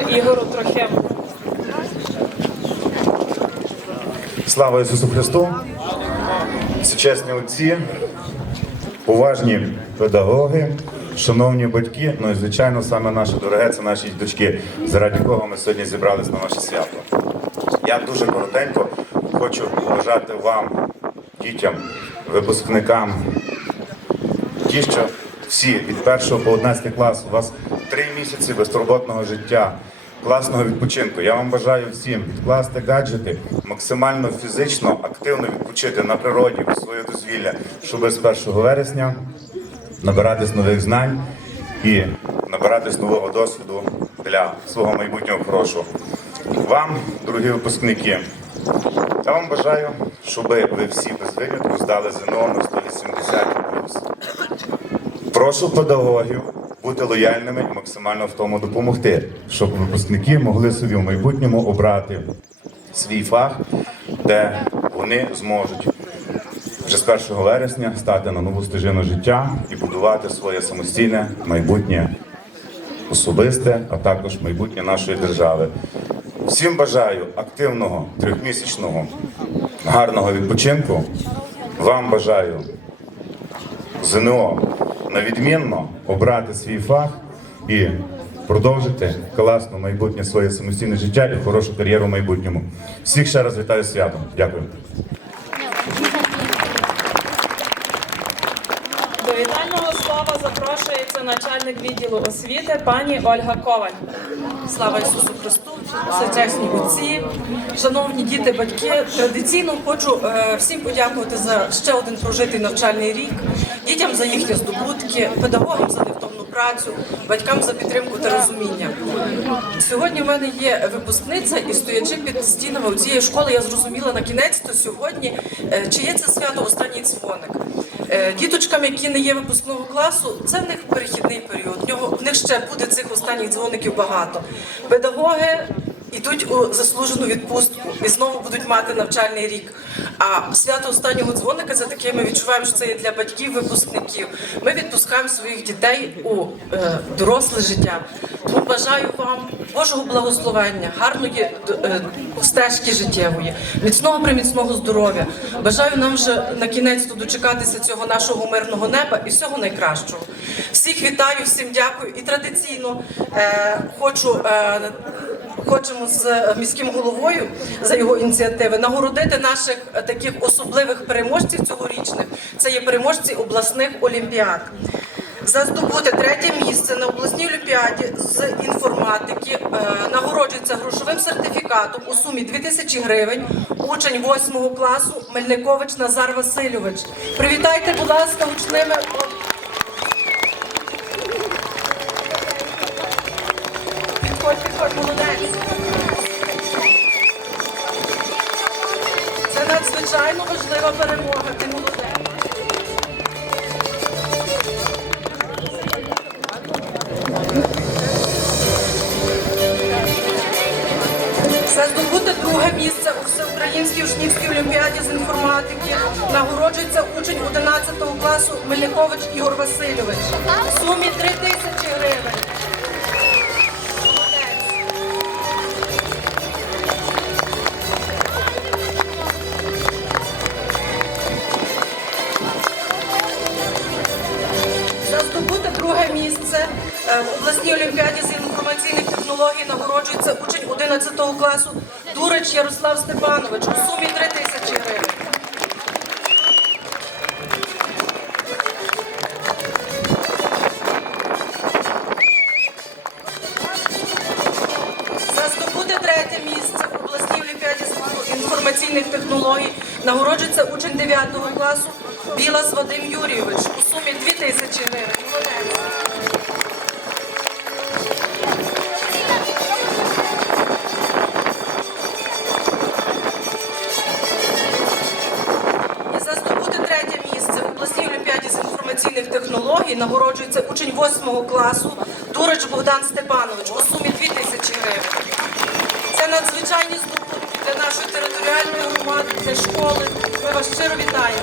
Ігору Трохиму. Слава Ісусу Христу! Всечесні отці, поважні педагоги, шановні батьки, ну і звичайно, саме наше дороге це наші дочки, заради кого ми сьогодні зібрались на наше свято. Я дуже коротенько хочу побажати вам, дітям, випускникам, ті, що всі від першого по 11 клас, у вас три місяці безтурботного життя, класного відпочинку. Я вам бажаю всім відкласти гаджети, максимально фізично, активно відпочити на природі своє дозвілля, щоб з 1 вересня набиратись нових знань і набиратись нового досвіду для свого майбутнього хорошого. Вам, дорогі випускники, я вам бажаю, щоб ви всі без винятку здали ЗНО на 180 Прошу педагогів бути лояльними і максимально в тому допомогти, щоб випускники могли собі в майбутньому обрати свій фах, де вони зможуть вже з 1 вересня стати на нову стежину життя і будувати своє самостійне майбутнє особисте, а також майбутнє нашої держави. Всім бажаю активного трьохмісячного гарного відпочинку. Вам бажаю ЗНО на відмінно обрати свій фах і продовжити класне майбутнє своє самостійне життя і хорошу кар'єру в майбутньому. Всіх ще раз вітаю святом. Дякую. Вітального слова запрошується начальник відділу освіти пані Ольга Коваль. Слава Ісусу Христу, всечесні отці, шановні діти, батьки. Традиційно хочу е, всім подякувати за ще один прожитий навчальний рік, дітям за їхні здобутки, педагогам за невтомну працю, батькам за підтримку та розуміння. Сьогодні в мене є випускниця, і стоячи під стінами цієї школи, я зрозуміла на кінець, то сьогодні чи є це свято останній дзвоник. Е, Діточкам, які не є випускного класу, це в них перехідний період. В них ще буде цих останніх дзвоників багато. Педагоги йдуть у заслужену відпустку і знову будуть мати навчальний рік. А свято останнього дзвоника це таке. Ми відчуваємо, що це є для батьків, випускників. Ми відпускаємо своїх дітей у е, доросле життя. Тому бажаю вам Божого благословення, гарної е, стежки життєвої, міцного приміцного здоров'я. Бажаю нам вже на кінець дочекатися цього нашого мирного неба і всього найкращого. Всіх вітаю, всім дякую. І традиційно е, хочу. Е, Хочемо з міським головою за його ініціативи нагородити наших е, таких особливих переможців цьогорічних. Це є переможці обласних олімпіад. За здобути третє місце на обласній олімпіаді з інформатики е, нагороджується грошовим сертифікатом у сумі 2000 гривень. Учень 8 класу Мельникович Назар Васильович. Привітайте, будь ласка, учними. Це надзвичайно важлива перемога. Ти молодець. Це здобути друге місце у всеукраїнській учнівській олімпіаді з інформатики. Нагороджується учень 11 класу Мельникович Ігор Васильович. В сумі 3 тисячі гривень. В обласній олімпіаді з інформаційних технологій нагороджується учень 11 класу Дурич Ярослав Степанович у сумі 3 тисячі гривень. За третє місце в обласній олімпіаді з інформаційних технологій нагороджується учень 9 класу Білас Вадим Юрійович у сумі 2 тисячі гривень. допомоги нагороджується учень 8 класу Дурач Богдан Степанович у сумі 2 тисячі гривень. Це надзвичайні здобутки для нашої територіальної громади, для школи. Ми вас щиро вітаємо.